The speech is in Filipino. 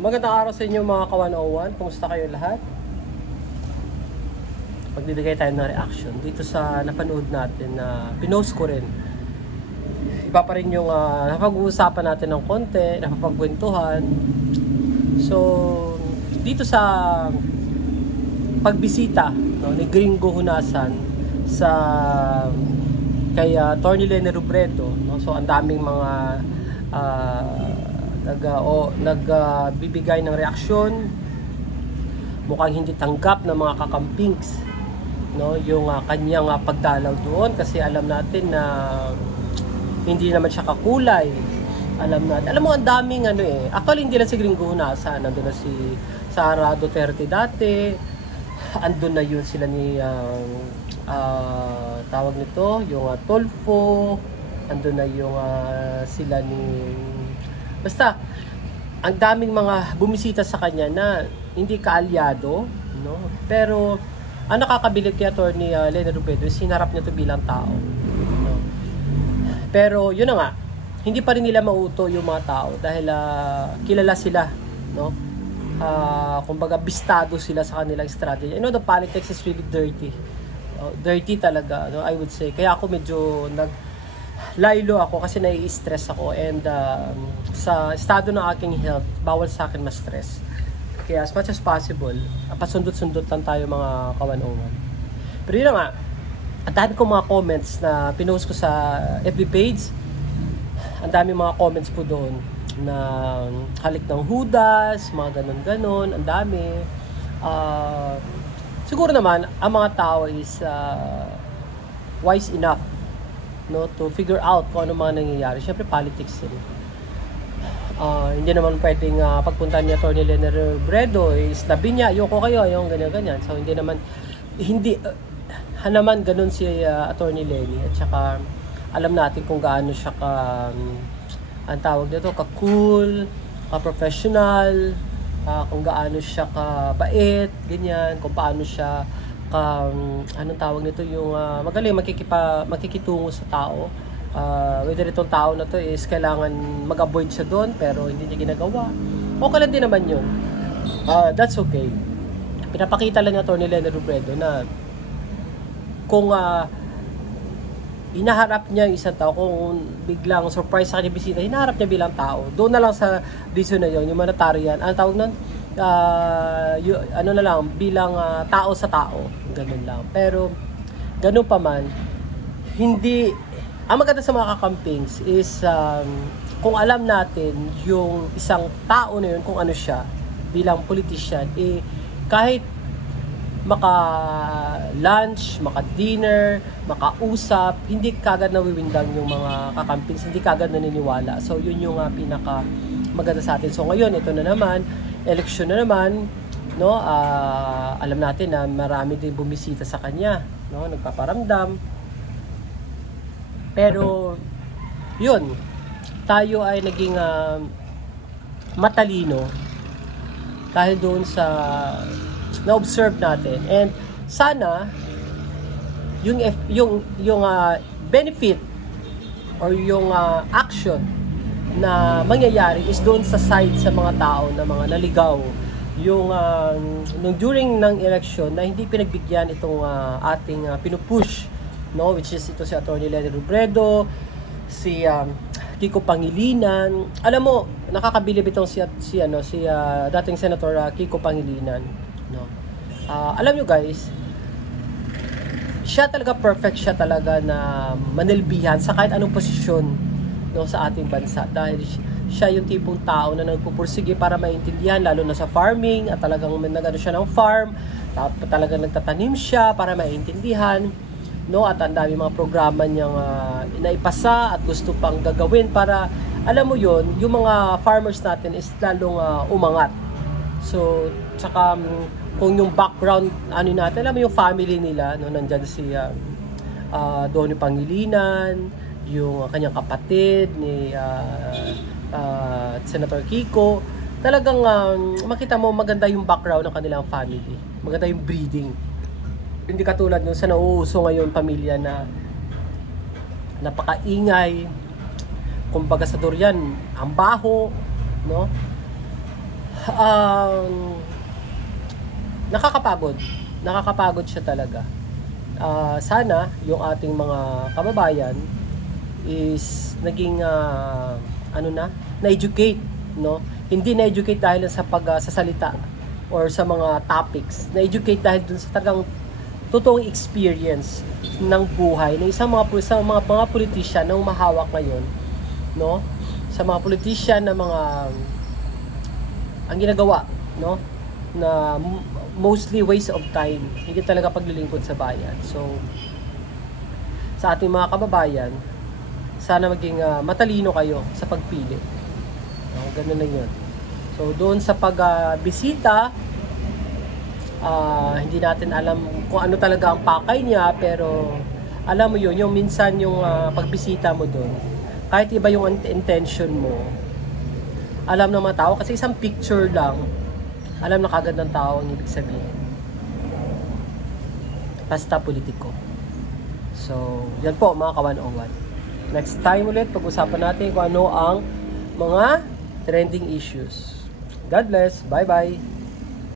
Magandang araw sa inyo mga ka-101. Kumusta kayo lahat? Magbibigay tayo ng reaction dito sa napanood natin na pinost ko rin. Iba pa rin yung napag-uusapan natin ng konti, napapagkwentuhan. So, dito sa pagbisita ni Gringo Honasan sa kay Atty. Leni Robredo, so ang daming mga nagbibigay ng reaksyon, mukhang hindi tanggap ng mga kakampings yung kanyang pagdalaw doon, kasi alam natin na hindi naman siya kakulay. Alam mo ang daming actually hindi na si Gringo Honasan, nandun na si Sara Duterte dati, andun na yun sila ni tawag nito yung Tolfo, andun na yung sila ni basta ang daming mga bumisita sa kanya na hindi kaalyado, no? Pero ang nakakabilib kay Atty. Leni Robredo is hinarap niya to bilang tao, no? Pero yun na nga, hindi pa rin nila mauto yung mga tao dahil kilala sila, no? Kumbaga bistado sila sa kanilang strategy. You know, the politics is really dirty. Dirty talaga, no? I would say. Kaya ako medyo laylo ako kasi nai-stress ako, and sa estado ng aking health, bawal sa akin ma-stress. Kaya as much as possible, pasundot-sundot lang tayo mga ka-101. Pero yun na nga, ang dami kong mga comments na pinost ko sa FB page. Ang dami mga comments po doon na halik ng hudas, mga ganon-ganon, ang dami. Siguro naman, ang mga tao is wise enough, no, to figure out kung ano mga nangyayari. Siyempre, politics yun. Hindi naman pwedeng pagpunta ni Atty. Leni Robredo is labi niya, ayoko kayo, yung ganyan-ganyan. So, hindi naman ganun si Atty. Leni. At saka, alam natin kung gaano siya ang tawag dito, ka-cool, ka-professional, kung gaano siya ka-bait, ganyan, kung paano siya anong tawag nito, yung magaling makikitungo sa tao. Whether itong tao na to is kailangan mag-avoid siya doon pero hindi niya ginagawa, okay lang din naman yun. That's okay. Pinapakita lang ni Atty. Leni Robredo na kung hinaharap niya yung isang tao, kung biglang surprise sa kanya bisita, hinaharap niya bilang tao. Doon na lang sa reason na yun, yung humanitarian, ang tawag nun, na lang, bilang tao sa tao, ganun lang. Pero ganun pa man, hindi, ang maganda sa mga kakampings is kung alam natin yung isang tao na yun, kung ano siya bilang politician, kahit maka-lunch, maka-dinner, maka-usap, hindi kagad nawiwindang yung mga kakampings, hindi kagad naniniwala. So yun yung pinaka maganda sa atin. So ngayon, ito na naman, election na naman, no? Alam natin na marami din bumisita sa kanya, no? Nagpaparamdam. Pero yun, tayo ay naging matalino dahil doon sa na-observe natin, and sana yung benefit or yung action na mangyayari is doon sa side sa mga tao na mga naligaw yung nung during ng election na hindi pinagbigyan itong ating pinupush, no, which is ito si Atty. Leni Robredo, si Kiko Pangilinan. Alam mo, nakakabilib itong si dating Senator Kiko Pangilinan, no. Alam nyo guys, siya talaga perfect, siya talaga na manilbihan sa kahit anong posisyon, no, sa ating bansa, dahil siya yung tipong tao na nagpupursige para maintindihan, lalo na sa farming, at talagang nagano siya ng farm, talagang nagtatanim siya para maintindihan, no, at ang dami mga programa niyang naipasa at gusto pang gagawin para, alam mo yon, yung mga farmers natin is lalong umangat. So, saka kung yung background natin, alam mo yung family nila, no, nandyan si Donnie Pangilinan, yung kanyang kapatid ni Senator Kiko. Talagang makita mo maganda yung background ng kanilang family, maganda yung breeding. Hindi katulad nung sa nauuso ngayon pamilya na napakaingay, kumbaga sa Dorian, ang baho, no? um, nakakapagod. Nakakapagod siya talaga. Sana yung ating mga kababayan is naging na-educate, no? Hindi na-educate dahil sa sa salita or sa mga topics. Na-educate dahil dun sa tagang totoong experience ng buhay ng isang mga politician na umahawak ngayon, no? Sa mga politician na ang ginagawa, no? Na mostly waste of time, hindi talaga paglilingkod sa bayan. So sa ating mga kababayan, sana maging matalino kayo sa pagpili. No, ganun lang 'yun. So doon sa pagbisita, hindi natin alam kung ano talaga ang pakay niya, pero alam mo 'yun, yung minsan yung pagbisita mo doon, kahit iba yung intention mo, alam ng mga tao kasi isang picture lang, alam na kagad ng tao ang ibig sabihin. Basta politiko. So, yan po mga ka-101. Next time ulit, pag-usapan natin kung ano ang mga trending issues. God bless. Bye-bye.